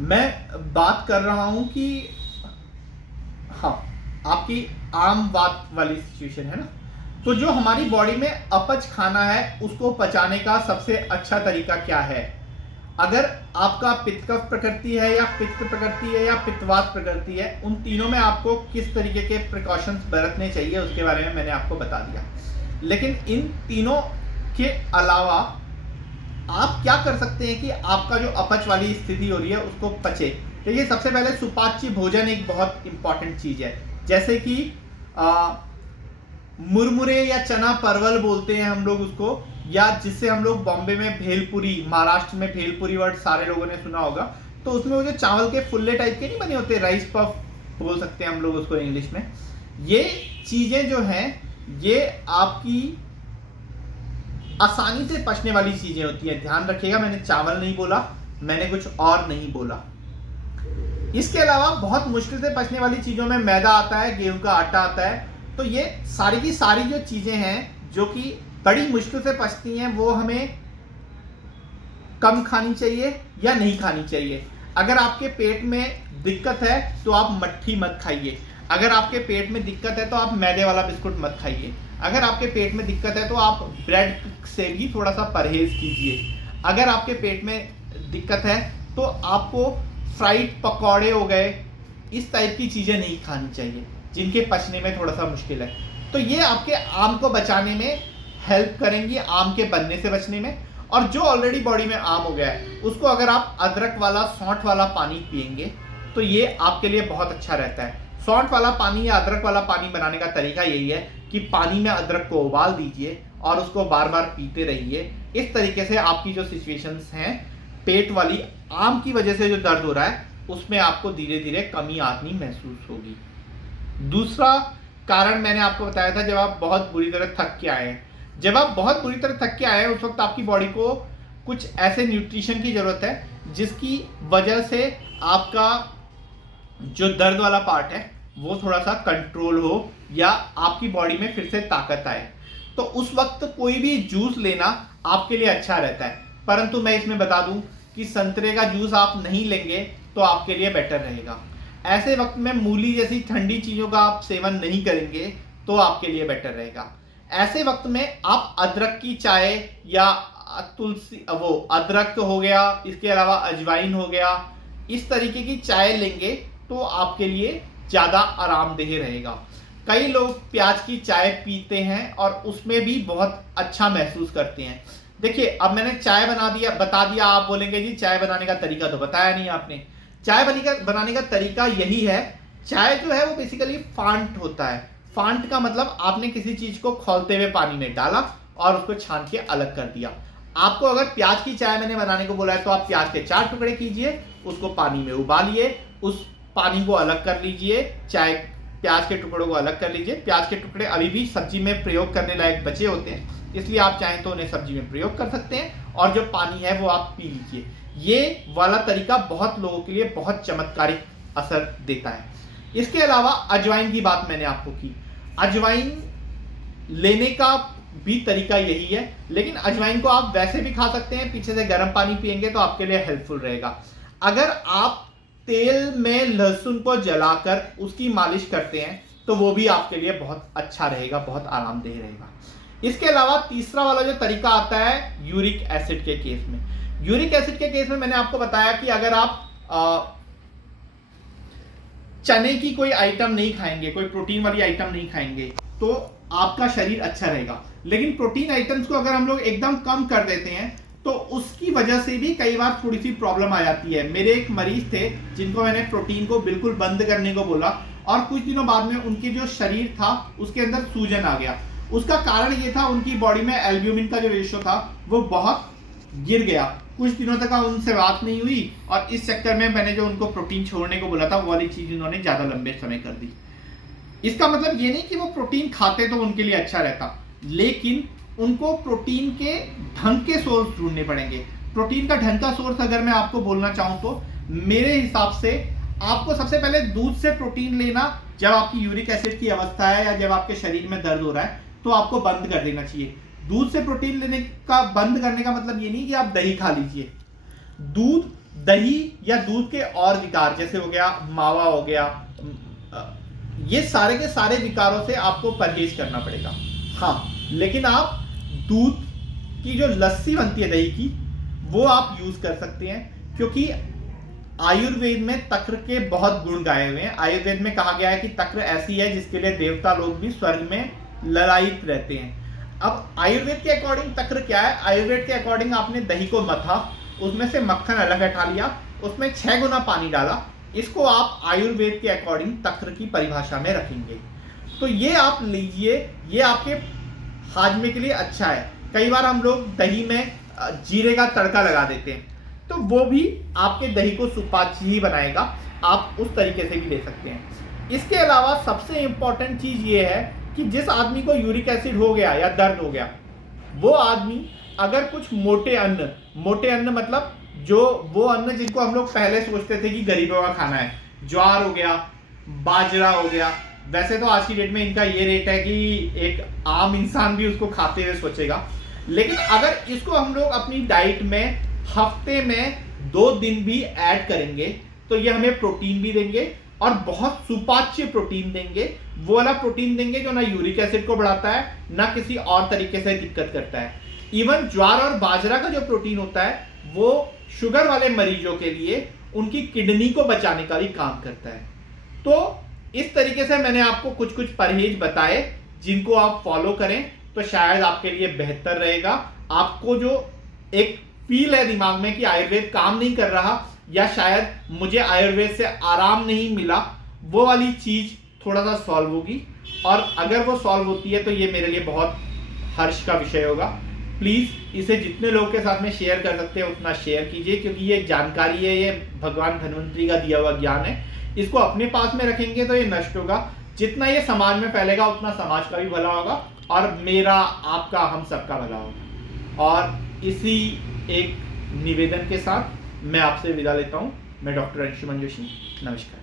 मैं बात कर रहा हूं कि हाँ, आपकी आम बात वाली सिचुएशन है ना। तो जो हमारी बॉडी में अपच खाना है उसको पचाने का सबसे अच्छा तरीका क्या है? अगर आपका पित्त कफ प्रकृति है या पित्त प्रकृति है या पित्तवात प्रकृति है, उन तीनों में आपको किस तरीके के प्रिकॉशंस बरतने चाहिए उसके बारे में मैंने आपको बता दिया। लेकिन इन तीनों के अलावा आप क्या कर सकते हैं कि आपका जो अपच वाली स्थिति हो रही है उसको पचे। देखिए, सबसे पहले सुपाच्य भोजन एक बहुत इंपॉर्टेंट चीज है, जैसे कि मुरमुरे या चना परवल बोलते हैं हम लोग उसको, या जिससे हम लोग बॉम्बे में भेलपुरी, महाराष्ट्र में भेलपुरी वर्ड सारे लोगों ने सुना होगा। तो उसमें वो जो चावल के फुल्ले टाइप के नहीं बने होते, राइस पफ बोल सकते हैं हम लोग उसको इंग्लिश में। ये चीजें जो हैं ये आपकी आसानी से पचने वाली चीजें होती हैं। ध्यान रखिएगा, मैंने चावल नहीं बोला, मैंने कुछ और नहीं बोला। इसके अलावा बहुत मुश्किल से पचने वाली चीजों में मैदा आता है, गेहूं का आटा आता है। तो ये सारी की सारी जो चीजें हैं जो कि बड़ी मुश्किल से पचती हैं, वो हमें कम खानी चाहिए या नहीं खानी चाहिए। अगर आपके पेट में दिक्कत है तो आप मट्ठी मत खाइए। अगर आपके पेट में दिक्कत है तो आप मैदे वाला बिस्कुट मत खाइए। अगर आपके पेट में दिक्कत है तो आप ब्रेड से भी थोड़ा सा परहेज कीजिए। अगर आपके पेट में दिक्कत है तो आपको फ्राइड पकौड़े हो गए, इस टाइप की चीज़ें नहीं खानी चाहिए जिनके पचने में थोड़ा सा मुश्किल है। तो ये आपके आम को बचाने में हेल्प करेंगी, आम के बनने से बचने में। और जो ऑलरेडी बॉडी में आम हो गया है उसको अगर आप अदरक वाला, सौंठ वाला पानी पिएंगे तो ये आपके लिए बहुत अच्छा रहता है। सौंठ वाला पानी या अदरक वाला पानी बनाने का तरीका यही है कि पानी में अदरक को उबाल दीजिए और उसको बार बार पीते रहिए। इस तरीके से आपकी जो सिचुएशंस हैं पेट वाली, आम की वजह से जो दर्द हो रहा है, उसमें आपको धीरे धीरे कमी आनी महसूस होगी। दूसरा कारण मैंने आपको बताया था, जब आप बहुत बुरी तरह थक के आए हैं। जब आप बहुत बुरी तरह थक के आए हैं उस वक्त आपकी बॉडी को कुछ ऐसे न्यूट्रिशन की जरूरत है जिसकी वजह से आपका जो दर्द वाला पार्ट है वो थोड़ा सा कंट्रोल हो या आपकी बॉडी में फिर से ताकत आए। तो उस वक्त कोई भी जूस लेना आपके लिए अच्छा रहता है। परंतु मैं इसमें बता दूं कि संतरे का जूस आप नहीं लेंगे तो आपके लिए बेटर रहेगा। ऐसे वक्त में मूली जैसी ठंडी चीज़ों का आप सेवन नहीं करेंगे तो आपके लिए बेटर रहेगा। ऐसे वक्त में आप अदरक की चाय या तुलसी, वो अदरक हो गया, इसके अलावा अजवाइन हो गया, इस तरीके की चाय लेंगे तो आपके लिए ज़्यादा आरामदेह रहेगा। कई लोग प्याज की चाय पीते हैं और उसमें भी बहुत अच्छा महसूस करते हैं। देखिए, अब मैंने चाय बता दिया। आप बोलेंगे जी चाय बनाने का तरीका तो बताया नहीं आपने। चाय बनाने का तरीका यही है। चाय जो है वो बेसिकली फांट होता है। फांट का मतलब आपने किसी चीज को खौलते हुए पानी में डाला और उसको छान के अलग कर दिया। आपको अगर प्याज की चाय मैंने बनाने को बोला है तो आप प्याज के 4 टुकड़े कीजिए, उसको पानी में उबालिए, उस पानी को अलग कर लीजिए, प्याज के टुकड़ों को अलग कर लीजिए। प्याज के टुकड़े अभी भी सब्जी में प्रयोग करने लायक बचे होते हैं, इसलिए आप चाहें तो उन्हें सब्जी में प्रयोग कर सकते हैं और जो पानी है वो आप पी लीजिए। ये वाला तरीका बहुत लोगों के लिए बहुत चमत्कारिक असर देता है। इसके अलावा अजवाइन की बात मैंने आपको की। अजवाइन लेने का भी तरीका यही है, लेकिन अजवाइन को आप वैसे भी खा सकते हैं, पीछे से गर्म पानी पिएंगे तो आपके लिए हेल्पफुल रहेगा। अगर आप तेल में लहसुन को जलाकर उसकी मालिश करते हैं तो वो भी आपके लिए बहुत अच्छा रहेगा, बहुत आरामदेह रहेगा। इसके अलावा तीसरा वाला जो तरीका आता है यूरिक एसिड के केस में। यूरिक एसिड के केस में मैंने आपको बताया कि अगर आप चने की कोई आइटम नहीं खाएंगे, कोई प्रोटीन वाली आइटम नहीं खाएंगे तो आपका शरीर अच्छा रहेगा। लेकिन प्रोटीन आइटम्स को अगर हम लोग एकदम कम कर देते हैं तो उसकी वजह से भी कई बार थोड़ी सी प्रॉब्लम आ जाती है। मेरे एक मरीज थे जिनको मैंने प्रोटीन को बिल्कुल बंद करने को बोला और कुछ दिनों बाद में उनके जो शरीर था उसके अंदर सूजन आ गया। उसका कारण ये था, उनकी बॉडी में एल्ब्यूमिन का जो रेशियो था वो बहुत गिर गया। कुछ दिनों तक उनसे बात नहीं हुई और इस चक्कर में मैंने जो उनको प्रोटीन छोड़ने को बोला था वो वाली चीज उन्होंने ज्यादा लंबे समय कर दी। इसका मतलब ये नहीं कि वो प्रोटीन खाते तो उनके लिए अच्छा रहता, लेकिन उनको प्रोटीन के ढंग के सोर्स ढूंढने पड़ेंगे। प्रोटीन का ढंग का सोर्स अगर मैं आपको बोलना चाहूं तो मेरे हिसाब से आपको सबसे पहले दूध से प्रोटीन लेना, जब आपकी यूरिक एसिड की अवस्था है या जब आपके शरीर में दर्द हो रहा है तो आपको बंद कर देना चाहिए। दूध से प्रोटीन लेने का बंद करने का मतलब ये नहीं कि आप दही खा लीजिए। दूध, दही या दूध के और विकार जैसे हो गया मावा हो गया, ये सारे के सारे विकारों से आपको परहेज करना पड़ेगा। हाँ, लेकिन आप दूध की जो लस्सी बनती है दही की, वो आप यूज कर सकते हैं, क्योंकि आयुर्वेद में तक्र के बहुत गुण गाए हुए हैं। आयुर्वेद में कहा गया है कि तक्र ऐसी है जिसके लिए देवता लोग भी स्वर्ग में ललायित रहते हैं। अब आयुर्वेद के अकॉर्डिंग तक्र क्या है? आयुर्वेद के अकॉर्डिंग आपने दही को मथा, उसमें से मक्खन अलग हटा लिया, उसमें 6 गुना पानी डाला, इसको आप आयुर्वेद के अकॉर्डिंग तक्र की परिभाषा में रखेंगे। तो ये आप लीजिए, ये आपके हाजमे के लिए अच्छा है। कई बार हम लोग दही में जीरे का तड़का लगा देते हैं, तो वो भी आपके दही को सुपाच्य ही बनाएगा। आप उस तरीके से भी ले सकते हैं। इसके अलावा सबसे इंपॉर्टेंट चीज ये है कि जिस आदमी को यूरिक एसिड हो गया या दर्द हो गया, वो आदमी अगर कुछ मोटे अन्न मतलब जो वो अन्न जिनको हम लोग पहले सोचते थे कि गरीबों का खाना है, ज्वार हो गया, बाजरा हो गया, वैसे तो आज की डेट में इनका ये रेट है कि एक आम इंसान भी उसको खाते हुए सोचेगा, लेकिन अगर इसको हम लोग अपनी डाइट में हफ्ते में 2 दिन भी ऐड करेंगे तो ये हमें प्रोटीन भी देंगे और बहुत सुपाच्य प्रोटीन देंगे। वो वाला प्रोटीन देंगे जो ना यूरिक एसिड को बढ़ाता है, ना किसी और तरीके से दिक्कत करता है। इवन ज्वार और बाजरा का जो प्रोटीन होता है वो शुगर वाले मरीजों के लिए उनकी किडनी को बचाने का भी काम करता है। तो इस तरीके से मैंने आपको कुछ कुछ परहेज बताए, जिनको आप फॉलो करें तो शायद आपके लिए बेहतर रहेगा। आपको जो एक फील है दिमाग में कि आयुर्वेद काम नहीं कर रहा या शायद मुझे आयुर्वेद से आराम नहीं मिला, वो वाली चीज थोड़ा सा सॉल्व होगी। और अगर वो सॉल्व होती है तो ये मेरे लिए बहुत हर्ष का विषय होगा। प्लीज इसे जितने लोगों के साथ में शेयर कर सकते हैं उतना शेयर कीजिए, क्योंकि ये जानकारी है, ये भगवान धन्वंतरी का दिया हुआ ज्ञान है। इसको अपने पास में रखेंगे तो ये नष्ट होगा। जितना ये समाज में फैलेगा उतना समाज का भी भला होगा और मेरा, आपका, हम सबका भला होगा। और इसी एक निवेदन के साथ मैं आपसे विदा लेता हूं। मैं डॉक्टर अंशुमन जोशी। नमस्कार।